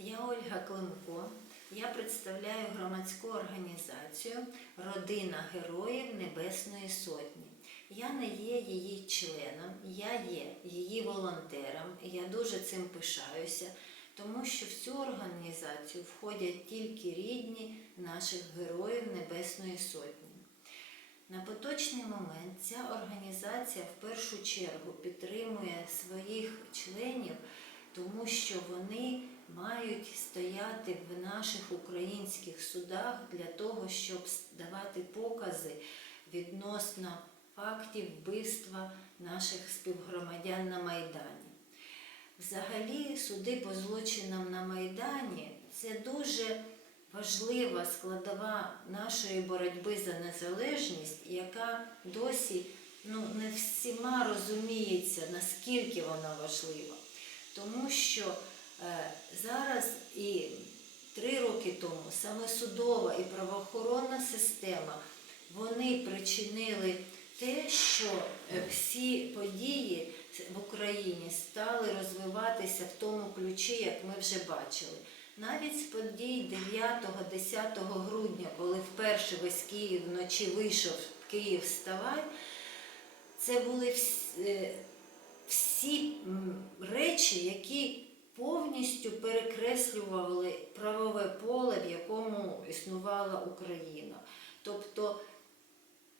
Я Ольга Климко. Я представляю громадську організацію Родина Героїв Небесної Сотні. Я не є її членом, я є її волонтером. Я дуже цим пишаюся, тому що в цю організацію входять тільки рідні наших героїв Небесної Сотні. На поточний момент ця організація в першу чергу підтримує своїх членів, тому що вони мають стояти в наших українських судах для того, щоб давати покази відносно фактів вбивства наших співгромадян на Майдані. Взагалі, суди по злочинам на Майдані це дуже важлива складова нашої боротьби за незалежність, яка досі ну, не всіма розуміється, наскільки вона важлива. Тому що зараз і три роки тому саме судова і правоохоронна система вони причинили те, що е, всі події в Україні стали розвиватися в тому ключі, як ми вже бачили. Навіть з подій 9-10 грудня, коли вперше весь Київ вночі вийшов Київ вставай, це були е, всі речі, які повністю перекреслювали правове поле, в якому існувала Україна. Тобто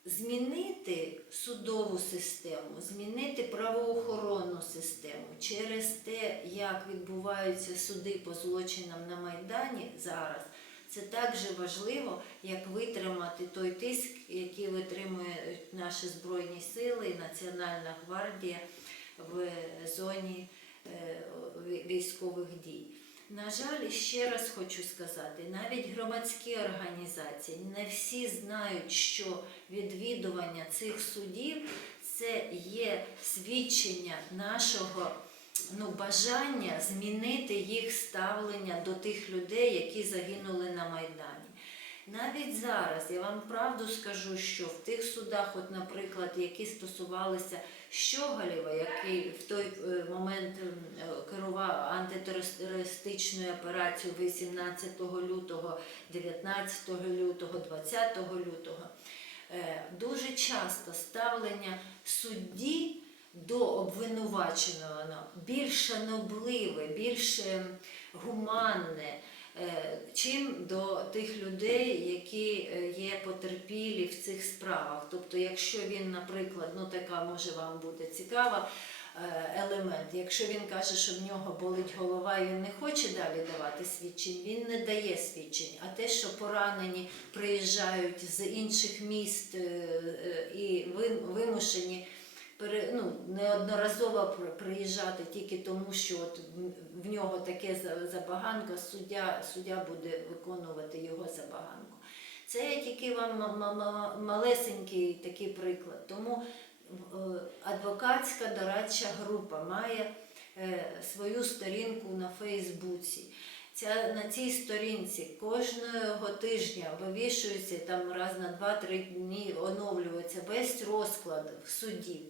змінити судову систему, змінити правоохоронну систему через те, як відбуваються суди по злочинам на Майдані зараз, це так же важливо, як витримати той тиск, який витримують наші Збройні Сили і Національна гвардія в зоні військових дій. На жаль, ще раз хочу сказати, навіть громадські організації не всі знають, що відвідування цих судів це є свідчення нашого ну, бажання змінити їх ставлення до тих людей, які загинули на Майдані. Навіть зараз я вам правду скажу, що в тих судах, от, наприклад, які стосувалися Щоголєва, який в той е, момент е, керував антитерористичною операцією 18 лютого, 19 лютого, 20 лютого, е, дуже часто ставлення судді до обвинуваченого більш шанобливе, більш е, гуманне, чим до тих людей, які е, є потерпілі в цих справах. Тобто, якщо він, наприклад, ну така може вам буде цікава. е, Елемент, якщо він каже, що в нього болить голова і він не хоче далі давати свідчень, він не дає свідчень. А те, що поранені приїжджають з інших міст е, е, і вимушені ну, неодноразово приїжджати тільки тому, що от в- нього таке забаганка, суддя, суддя буде виконувати його забаганку. Це я тільки вам ма- ма- ма- малесенький такий приклад. Тому е, адвокатська дорадча група має е, свою сторінку на Фейсбуці. Ця, на цій сторінці кожного тижня вивішується там раз на 2-3 дні оновлюється весь розклад судів.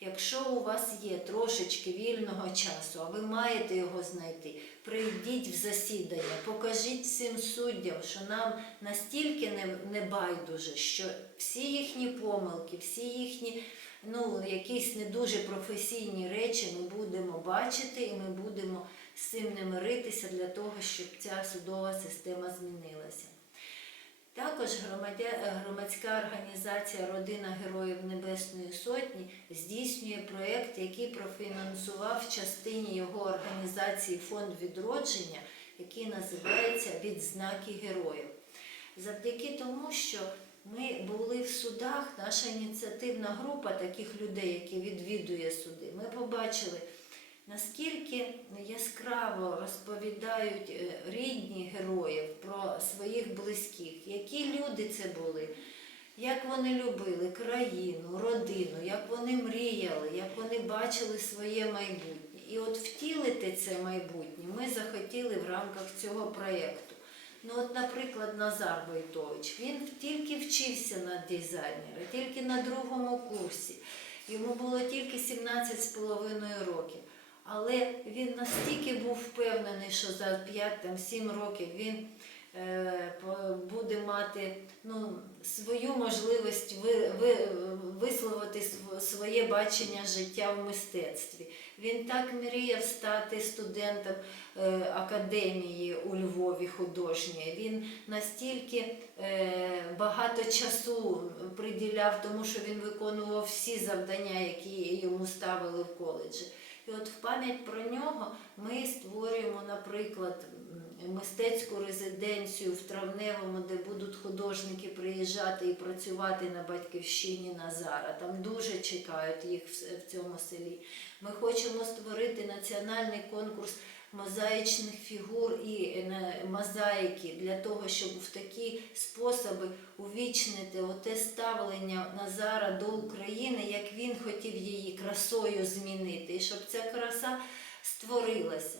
Якщо у вас є трошечки вільного часу, а ви маєте його знайти, прийдіть в засідання, покажіть всім суддям, що нам настільки не, не байдуже, що всі їхні помилки, всі їхні ну, якісь не дуже професійні речі ми будемо бачити і ми будемо з цим не миритися для того, щоб ця судова система змінилася. Також громадська організація Родина Героїв Небесної Сотні здійснює проєкт, який профінансував в частині його організації Фонд відродження, який називається Відзнаки героїв. Завдяки тому, що ми були в судах, наша ініціативна група таких людей, які відвідує суди, ми побачили, наскільки яскраво розповідають е, рідні героїв про своїх близьких, які люди це були, як вони любили країну, родину, як вони мріяли, як вони бачили своє майбутнє. І от втілити це майбутнє ми захотіли в рамках цього проєкту. Ну, от, наприклад, Назар Войтович, він тільки вчився на дизайнера, тільки на другому курсі. Йому було тільки 17 з половиною років. Але він настільки був впевнений, що за 5-7 років він е, буде мати ну, свою можливість ви, ви, висловити своє бачення життя в мистецтві. Він так мріяв стати студентом е, академії у Львові художньої. Він настільки е, багато часу приділяв тому, що він виконував всі завдання, які йому ставили в коледжі. І от в пам'ять про нього ми створюємо, наприклад, мистецьку резиденцію в Травневому, де будуть художники приїжджати і працювати на батьківщині Назара. Там дуже чекають їх в цьому селі. Ми хочемо створити національний конкурс мозаїчних фігур і е, мозаїки для того, щоб в такі способи увічнити оте ставлення Назара до України, як він хотів її красою змінити, і щоб ця краса створилася.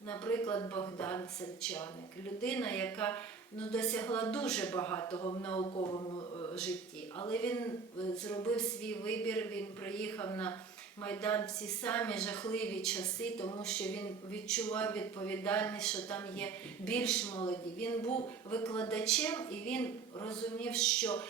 Наприклад, Богдан Сельчаник, людина, яка ну, досягла дуже багатого в науковому е, житті, але він е, зробив свій вибір, він приїхав на Майдан в ці самі жахливі часи, тому що він відчував відповідальність, що там є більш молоді. Він був викладачем і він розумів, що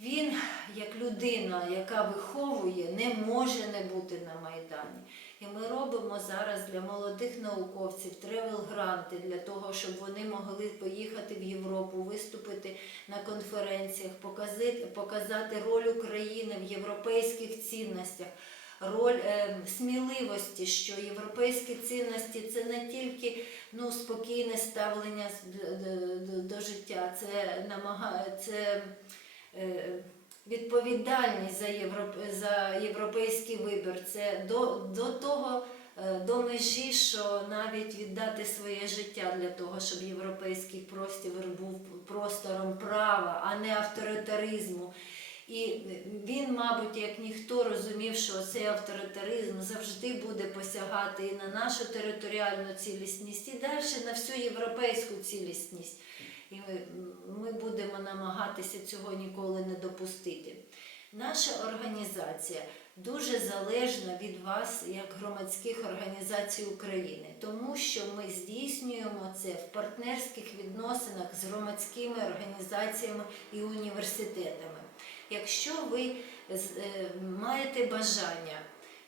він, як людина, яка виховує, не може не бути на Майдані. І ми робимо зараз для молодих науковців тревел-гранти для того, щоб вони могли поїхати в Європу, виступити на конференціях, показати роль України в європейських цінностях, роль е, сміливості, що європейські цінності це не тільки ну, спокійне ставлення з- д- д- д- до життя, це намагає це. е, Відповідальність за, європ... за європейський вибір це до, до того, е, до межі, що навіть віддати своє життя для того, щоб європейський простір був простором права, а не авторитаризму. І він, мабуть, як ніхто розумів, що цей авторитаризм завжди буде посягати і на нашу територіальну цілісність, і далі на всю європейську цілісність. І ми, будемо намагатися цього ніколи не допустити. Наша організація дуже залежна від вас, як громадських організацій України, тому що ми здійснюємо це в партнерських відносинах з громадськими організаціями і університетами. Якщо ви е, маєте бажання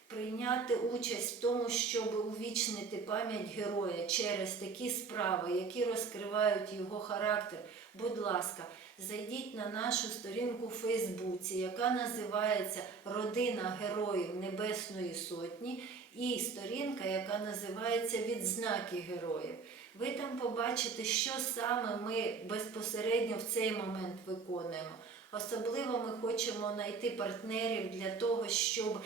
прийняти участь в тому, щоб увічнити пам'ять героя через такі справи, які розкривають його характер, будь ласка, зайдіть на нашу сторінку в Фейсбуці, яка називається Родина Героїв Небесної Сотні, і сторінка, яка називається Відзнаки героїв. Ви там побачите, що саме ми безпосередньо в цей момент виконуємо. Особливо ми хочемо знайти партнерів для того, щоб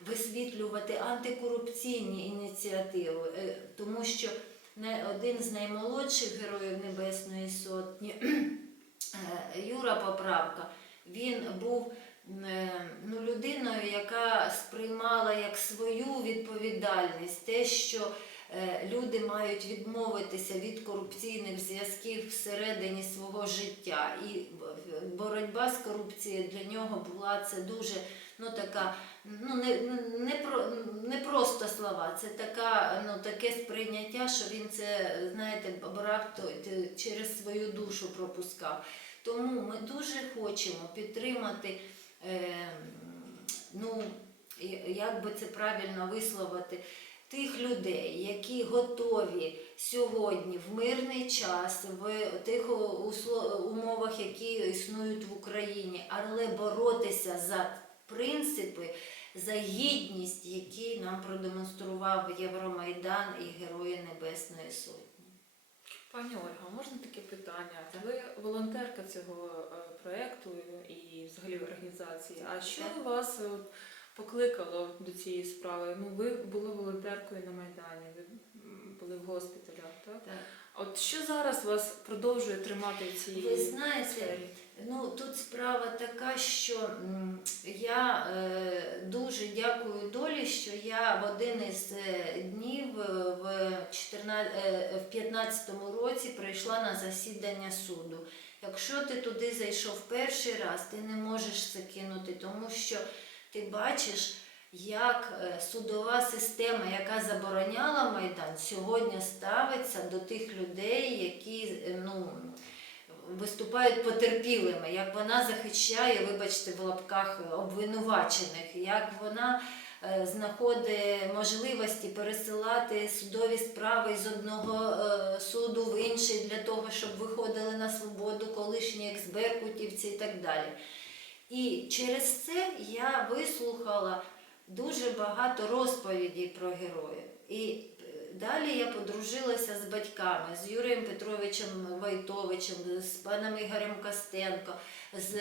висвітлювати антикорупційні ініціативи, Е, тому що один з наймолодших героїв Небесної Сотні, е, Юра Поправка, він був е, ну, людиною, яка сприймала як свою відповідальність те, що люди мають відмовитися від корупційних зв'язків всередині свого життя. І боротьба з корупцією для нього була це дуже ну, така, ну, не, не, про, не просто слова, це така, ну, таке сприйняття, що він це, знаєте, брав через свою душу пропускав. Тому ми дуже хочемо підтримати, е, ну, як би це правильно висловити, тих людей, які готові сьогодні в мирний час, в тих умовах, які існують в Україні, але боротися за принципи, за гідність, які нам продемонстрував Євромайдан і Герої Небесної Сотні. Пані Ольга, можна таке питання? Ви волонтерка цього е, проєкту і взагалі організації. А що Так. вас покликало до цієї справи? Ну, ви були волонтеркою на Майдані, ви були в госпіталях, так? Так. От що зараз вас продовжує тримати в цій Ви знаєте, сфері? Ну, тут справа така, що я е, дуже дякую долі, що я в один із е, днів е, в 14, е, в 15-му році прийшла на засідання суду. Якщо ти туди зайшов перший раз, ти не можеш це кинути, тому що ти бачиш, як е, судова система, яка забороняла Майдан, сьогодні ставиться до тих людей, які е, ну, виступають потерпілими, як вона захищає, вибачте, в лапках обвинувачених, як вона е, знаходить можливості пересилати судові справи з одного е, суду в інший для того, щоб виходили на свободу колишні ексберкутівці і так далі. І через це я вислухала дуже багато розповідей про героїв. І е, далі я подружилася з батьками, з Юрієм Петровичем Войтовичем, з паном Ігорем Костенко, з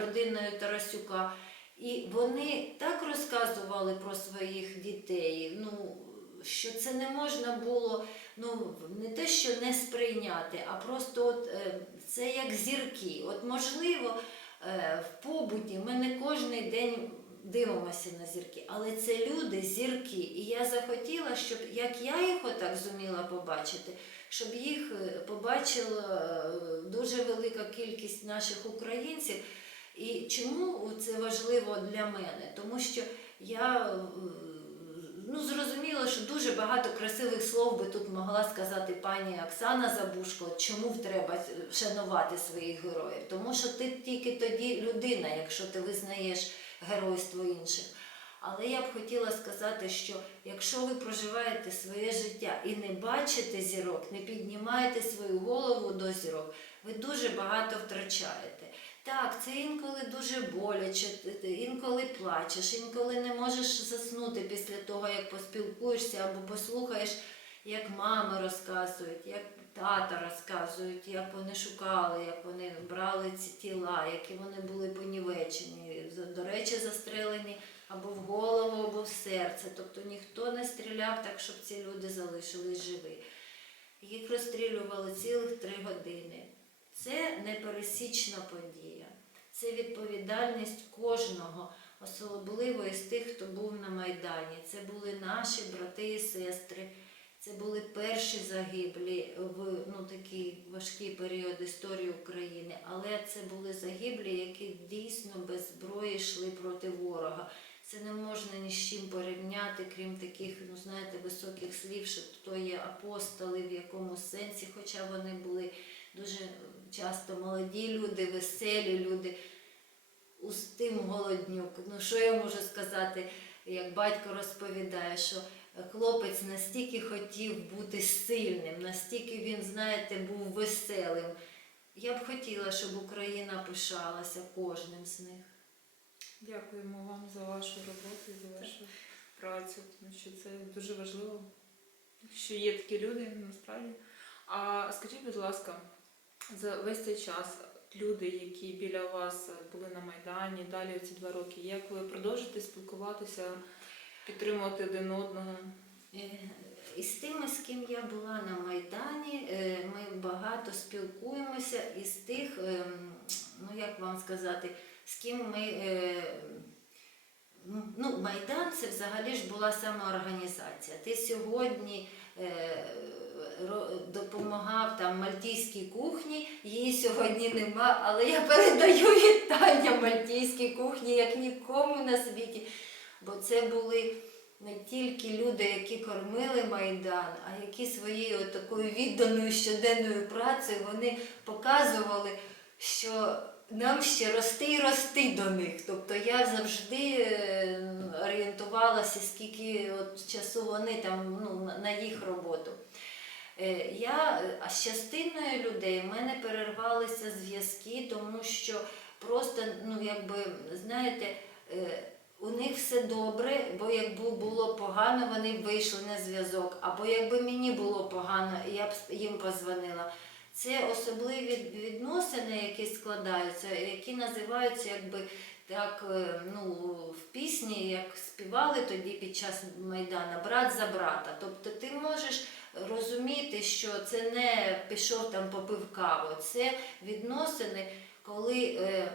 родиною Тарасюка. І вони так розказували про своїх дітей, ну, що це не можна було ну, не те, що не сприйняти, а просто от, е, це як зірки. От можливо, в побуті ми не кожен день дивимося на зірки, але це люди зірки. І я захотіла, щоб як я їх отак зуміла побачити, щоб їх е, побачила е, дуже велика кількість наших українців. І чому це важливо для мене? Тому що я е, ну, зрозуміла, що дуже багато красивих слов би тут могла сказати пані Оксана Забушко, чому треба шанувати своїх героїв. Тому що ти тільки тоді людина, якщо ти визнаєш геройство інших. Але я б хотіла сказати, що якщо ви проживаєте своє життя і не бачите зірок, не піднімаєте свою голову до зірок, ви дуже багато втрачаєте. Так, це інколи дуже боляче, інколи плачеш, інколи не можеш заснути після того, як поспілкуєшся або послухаєш, як мами розказують, як тата розказують, як вони шукали, як вони брали ці тіла, які вони були понівечені, до речі, застрелені або в голову, або в серце. Тобто ніхто не стріляв так, щоб ці люди залишились живі. Їх розстрілювали цілих три години. Це непересічна подія. Це відповідальність кожного, особливо із тих, хто був на Майдані. Це були наші брати і сестри. Це були перші загиблі в ну, такий важкий період історії України, але це були загиблі, які дійсно без зброї йшли проти ворога. Це не можна ні з чим порівняти, крім таких, ну знаєте, високих слів, що то є апостоли в якомусь сенсі, хоча вони були дуже часто молоді люди, веселі люди. Устим голоднюк. Ну що я можу сказати, як батько розповідає, що хлопець настільки хотів бути сильним, настільки він, знаєте, був веселим. Я б хотіла, щоб Україна пишалася кожним з них. Дякуємо вам за вашу роботу і за вашу працю, тому що це дуже важливо, що є такі люди насправді. А скажіть, будь ласка, за весь цей час люди, які біля вас були на Майдані, далі ці два роки, як ви продовжите спілкуватися, підтримувати один одного? Е, І з тими, з ким я була на Майдані, е, ми багато спілкуємося із тих, ем, ну як вам сказати, з ким ми. е, Ну, Майдан це взагалі ж була самоорганізація. Ти сьогодні допомагав там мальтійській кухні, її сьогодні нема, але я передаю вітання мальтійській кухні як нікому на світі. Бо це були не тільки люди, які кормили Майдан, а які своєю такою відданою щоденною працею вони показували, що нам ще рости і рости до них. Тобто я завжди е, орієнтувалася, скільки от часу вони там ну, на- на їх роботу. Е, Я, а з частиною людей в мене перервалися зв'язки, тому що просто, ну якби, знаєте, е, у них все добре, бо якби було погано, вони б вийшли на зв'язок. Або якби мені було погано, я б їм позвонила. Це особливі відносини, які складаються, які називаються якби так е, ну, в пісні, як співали тоді під час Майдана, брат за брата. Тобто ти можеш розуміти, що це не пішов там попив каву, це відносини, коли е,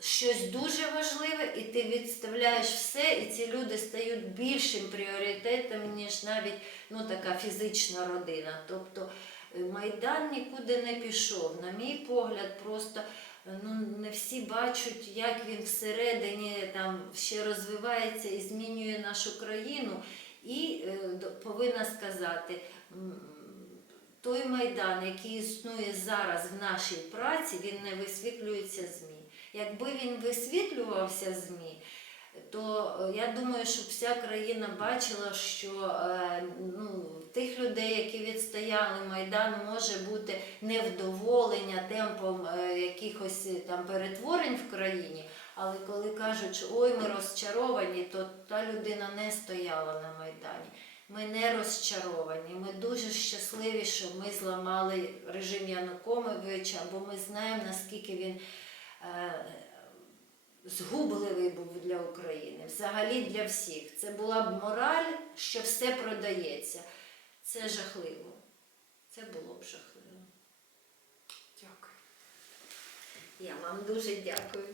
щось дуже важливе, і ти відставляєш все, і ці люди стають більшим пріоритетом, ніж навіть ну, така фізична родина. Тобто е, Майдан нікуди не пішов. На мій погляд, просто ну, не всі бачать, як він всередині там ще розвивається і змінює нашу країну. І е, повинна сказати, той майдан, який існує зараз в нашій праці, він не висвітлюється ЗМІ. Якби він висвітлювався ЗМІ, то е, я думаю, що вся країна бачила, що е, ну, тих людей, які відстояли Майдан, може бути невдоволення темпом е, якихось там перетворень в країні. Але коли кажуть, що ой, ми розчаровані, то та людина не стояла на Майдані. Ми не розчаровані. Ми дуже щасливі, що ми зламали режим Януковича, бо ми знаємо, наскільки він згубливий був для України, взагалі для всіх. Це була б мораль, що все продається. Це жахливо. Це було б жахливо. Дякую. Я вам дуже дякую.